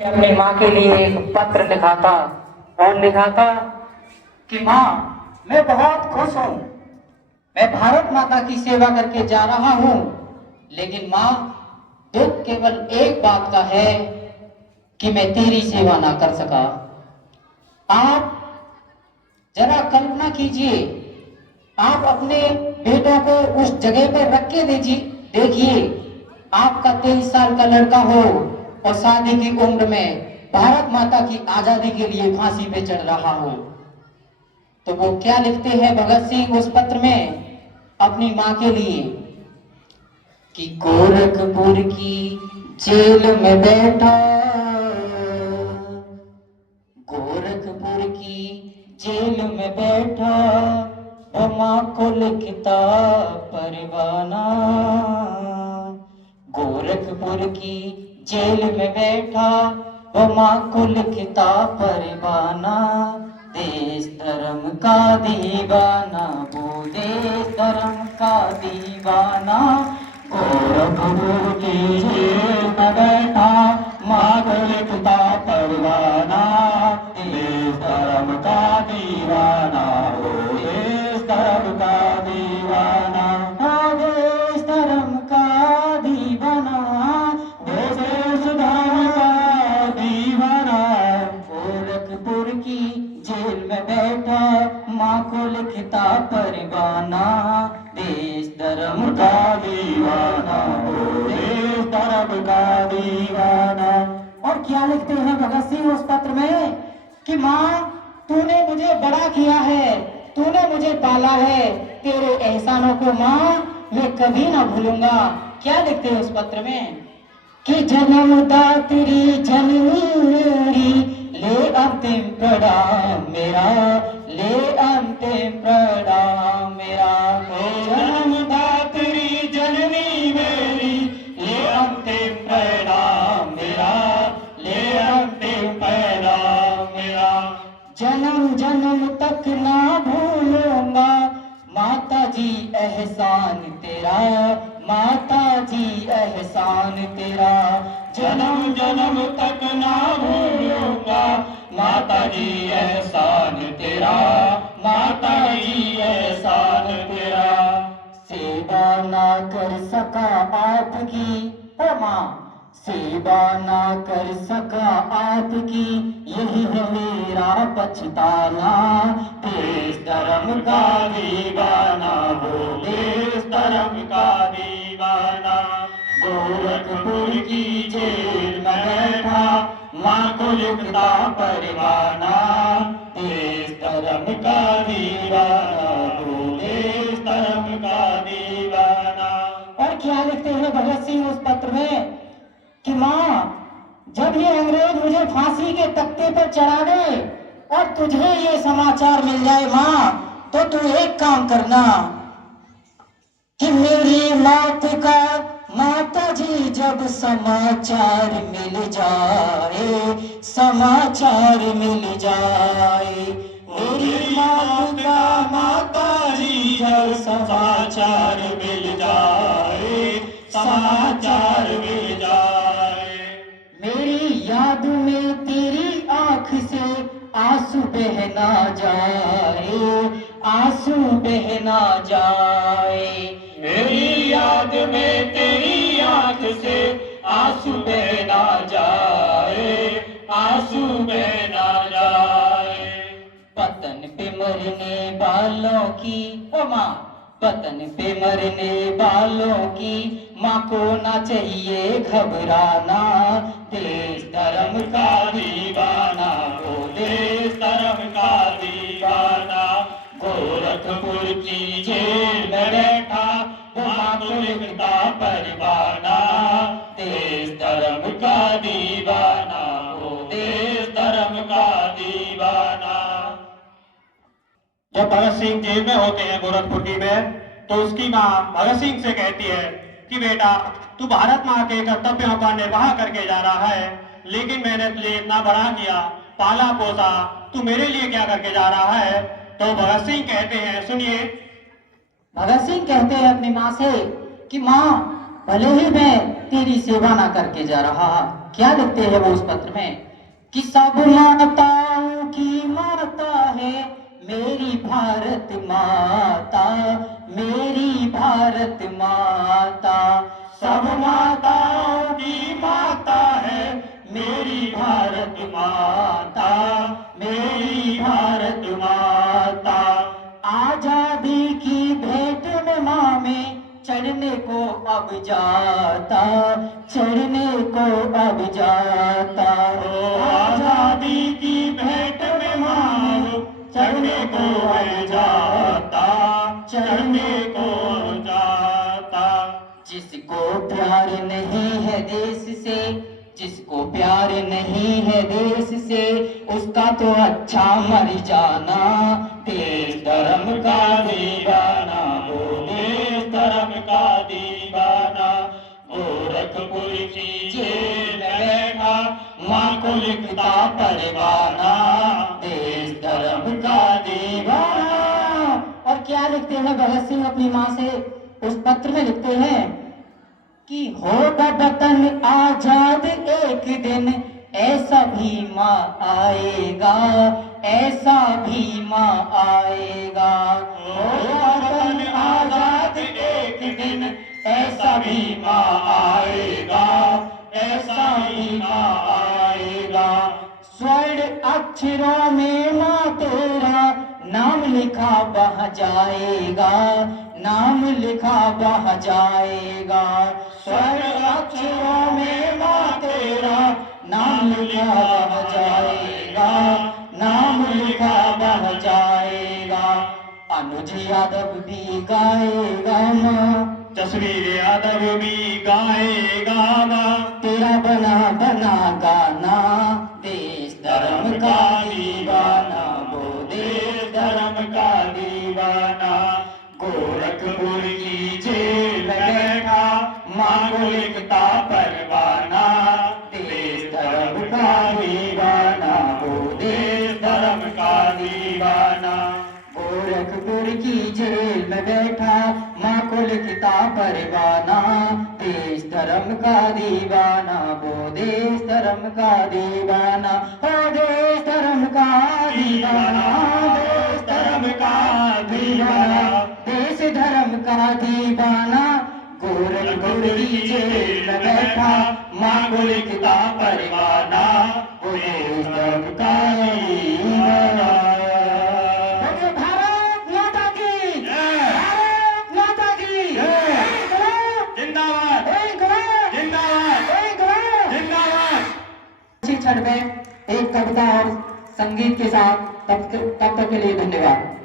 अपनी माँ के लिए एक पत्र लिखा था और लिखा था कि माँ, मैं बहुत खुश हूँ, मैं भारत माता की सेवा करके जा रहा हूँ, लेकिन माँ दुख केवल एक बात का है कि मैं तेरी सेवा ना कर सका। आप जरा कल्पना कीजिए, आप अपने बेटों को उस जगह पर रख के देखिए, आपका 23 साल का लड़का हो और शादी की उम्र में भारत माता की आजादी के लिए फांसी पे चढ़ रहा हो, तो वो क्या लिखते हैं भगत सिंह उस पत्र में अपनी माँ के लिए कि गोरखपुर की जेल में बैठा, गोरखपुर की जेल में बैठा वो माँ को लिखता परवाना, गोरखपुर की जेल में बैठा वो माँ को लिखता परवाना, देश धर्म का दीवाना, वो देश धर्म का दीवाना, गोरखपुर की जेल में बैठा माँ को लिखता परवाना, देश धर्म का दीवाना, वो देश धर्म का दीवाना, देश धर्म का दीवाना, देश धर्म का दीवाना, गोरखपुर की जेल में बैठा माँ को लिखता परवाना, देश धर्म का दीवाना, वो देश धर्म का दीवाना। और क्या लिखते हैं भगत सिंह उस पत्र में कि माँ, तूने मुझे बड़ा किया है, तूने मुझे पाला है, तेरे एहसानों को माँ मैं कभी ना भूलूंगा। क्या लिखते हैं उस पत्र में कि जन्मदात्री जननी मेरी, ले अंतिम प्रणाम मेरा, ले अंतिम प्रणाम मेरा, जन्मदात्री जननी मेरी, ले अंतिम प्रणाम मेरा, ले अंतिम प्रणाम मेरा, जन्म जन्म तक ना भूलूंगा माता जी एहसान तेरा, माता जी एहसान तेरा, जन्म जन्म तक ना भूलूंगा माता जी एहसान तेरा, माता जी एहसान तेरा, सेवा ना कर सका आपकी ओ माँ, सेवा ना कर सका आपकी यही है मेरा पछताना, देश धर्म का दीवाना, वो देश धर्म का दीवाना, गोरखपुर की जेल में बैठा माँ को लिखता परवाना, देश धर्म का दीवाना, वो देश धर्म का दीवाना। और क्या लिखते हैं भगत सिंह उस पत्र में कि माँ, जब ये अंग्रेज मुझे फांसी के तख्ते पर चढ़ा दे और तुझे ये समाचार मिल जाए माँ, तो तू एक काम करना कि मेरी मौत का माता जी जब समाचार मिल जाए, समाचार मिल जाए, मेरी मौत का माता जी जब समाचार मिल जाए, समाचार मिल जाए, मेरी याद में तेरी आंख से आंसू बहना जाए, आंसू बहना जाए, मेरी याद में तेरी आंख से आंसू बहना जाए, आंसू बहना जाए, वतन पे मरने वालों की ओ माँ, वतन पे मरने वालों की माँ को ना चाहिए घबराना, देश धर्म का दीवाना, वो देश धर्म का दीवाना, गोरखपुर की जेल में बैठा माँ को लिखता परवाना, देश धर्म का दीवाना, वो देश धर्म का दीवाना। जब भगत सिंह जेल में होते हैं गोरखपुर की में, तो उसकी माँ भगत सिंह से कहती है कि बेटा, तू भारत माँ के कर्तव्यों का निर्वाह करके जा रहा है, लेकिन मैंने तुझे इतना बड़ा किया, पाला पोसा, तू मेरे लिए क्या करके जा रहा है। तो भगत सिंह कहते हैं, सुनिए। भगत सिंह कहते हैं अपनी माँ से कि माँ, भले ही मैं तेरी सेवा ना करके जा रहा। क्या लिखते हैं वो उस पत्र में कि सब माताओं की माता है मेरी भारत माता, मेरी भारत माता। सब माताओं की माता है मेरी भारत माता, मेरी भारत माता। आजादी की भेंट में माँ में चढ़ने को अब जाता, चढ़ने को अब जाता। आजादी की भेंट में माँ चढ़ने को अब जाता, चढ़ने को अब जाता। जिसको प्यार नहीं है देश से, जिसको प्यार नहीं है देश से, उसका तो अच्छा मर जाना। देश धर्म का दीवाना वो, देश धर्म का दीवाना। गोरखपुर की जेल में बैठा माँ को लिखता परवाना, देश धर्म का दीवाना। और क्या लिखते हैं भगत सिंह अपनी माँ से उस पत्र में? लिखते हैं कि होगा वतन आजाद एक दिन, ऐसा भी माँ आएगा, ऐसा भी माँ आएगा। होगा वतन आजाद एक दिन, ऐसा भी माँ आएगा, ऐसा भी माँ आएगा। स्वर्ण अक्षरों में माँ तेरा नाम लिखा बह जाएगा, नाम लिखा बह जाएगा। स्वर्ण अक्षरों में माँ तेरा नाम लिखा बह जाएगा, नाम लिखा बह जाएगा। अनुज यादव भी गाएगा माँ, जसवीर यादव भी गाएगा माँ, तेरा बना बना गाना। देश धर्म का दीवाना वो, देश धर्म का दीवाना। गोरखपुर की जेल में बैठा माँ को लिखता परवाना, देश धर्म का दीवाना वो, देश धर्म का दीवाना। गोरखपुर की जेल में बैठा माँ को लिखता परवाना, देश धर्म का दीवाना वो, देश धर्म का दीवाना। हो देश धर्म का दीवाना, देश धर्म का दीवाना, देश धर्म का दीवाना। गोरखपुर की जेल में बैठा माँ को लिखता परवाना, वो देश धर्म का दीवाना। भारत माता की, भारत माता की जिंदाबाद, जिंदाबाद, जिंदाबाद, जिंदाबाद। छठ में एक कविता और संगीत के साथ तब तक के लिए धन्यवाद।